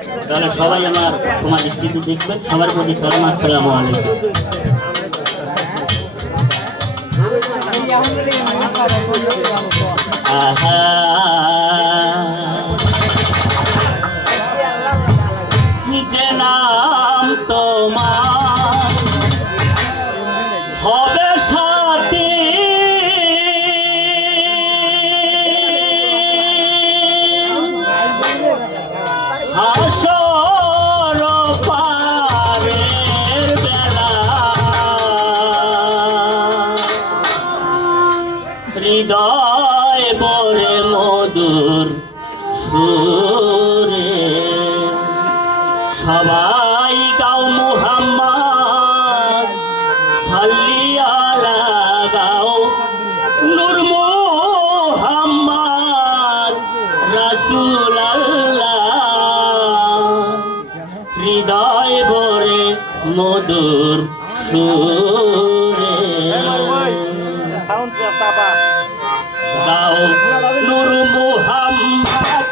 তাহলে সবাই আমার তোমার দৃষ্টিতে দেখবেন। সবার প্রতি সালাম আসসালামু আলাইকুম। আহা! সবাই গাও মুহাম্মদ সাল্লিয়ালা গাও নূর মুহাম্মদ রাসূল হৃদয় ভরে মধুর সুরে। গাও নূর মুহাম্মদ